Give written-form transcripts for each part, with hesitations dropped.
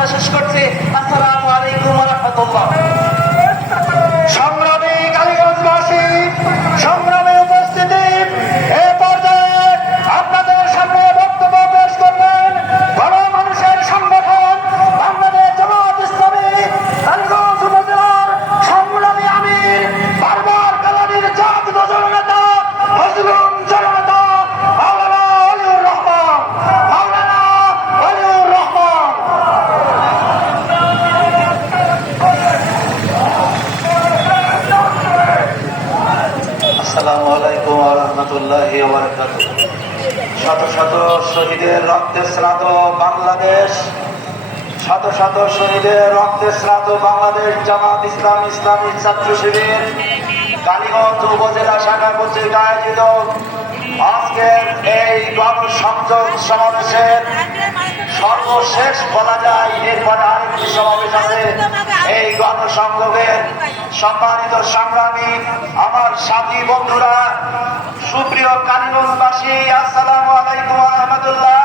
বক্তব্য শেষ করছি। আসসালামু আলাইকুম ওয়া রাহমাতুল্লাহ। সংগ্রামী কালীগঞ্জবাসী, সংগ্রামে উপস্থিতি, এ পর্যায়ে আপনাদের সামনে বক্তব্য পেশ করবেন গণমানুষের সংগঠন বাংলাদেশ জামাত ইসলামী কালীগঞ্জ উপজেলার সংগ্রামী আমির বারবার কালামীর জাতীয় জননেতা মজলুম জননেতা মাওলানা ওলিউর রহমান। মাওলানা ওলিউর রহমান। আসসালামু আলাইকুম ওয়া রাহমাতুল্লাহি ওয়া বারাকাতুহু। শত শত শহীদের রক্তে স্নাত বাংলাদেশ, শত শত শহীদের রক্তে স্নাত বাংলাদেশ জামাত ইসলামী ইসলামী ছাত্র শিবির কালীগঞ্জ উপজেলা শাখা কর্তৃক আয়োজিত আজকের এই গণসংযোগ সমাবেশের সর্বশেষ বলা যায়, এরপরে আরেকটি সমাবেশ আছে। এই গণসংযোগের সম্মানিত সংগ্রামী আমার সাথী বন্ধুরা, সুপ্রিয় কালীগঞ্জবাসী, আসসালামু আলাইকুম ওয়া রাহমাতুল্লাহ।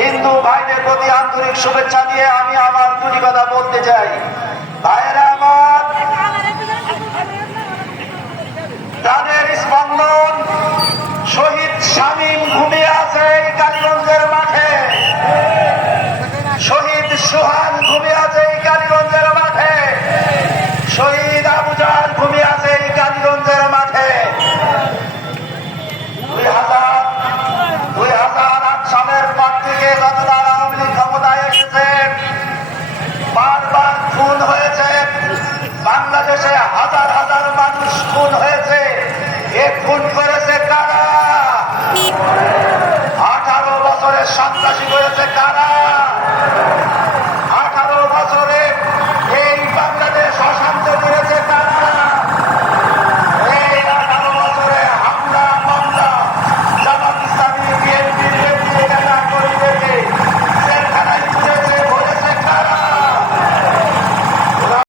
হিন্দু ভাইদের প্রতি আন্তরিক শুভেচ্ছা দিয়ে আমি আমার দুটি কথা বলতে চাই। ভাইয়েরা আমার, প্রাণের স্পন্দন শহীদ শামীম ঘুমিয়ে আছে এই কালীগঞ্জের মাঠে, শহীদ সুহান ঘুমিয়ে আছে এই কালীগঞ্জের মাঠে, শহীদ আবু জাহাল ঘুমিয়ে আছে এই কালীগঞ্জের মাঠে। 2008 সালের পর থেকে যতবার আওয়ামী লীগ ক্ষমতায় এসেছে বারবার খুন হয়েছে, বাংলাদেশে হাজার হাজার মানুষ খুন হয়েছে। এ খুন করেছে কারা? 18 বছরের সন্ত্রাসী করেছে কারা?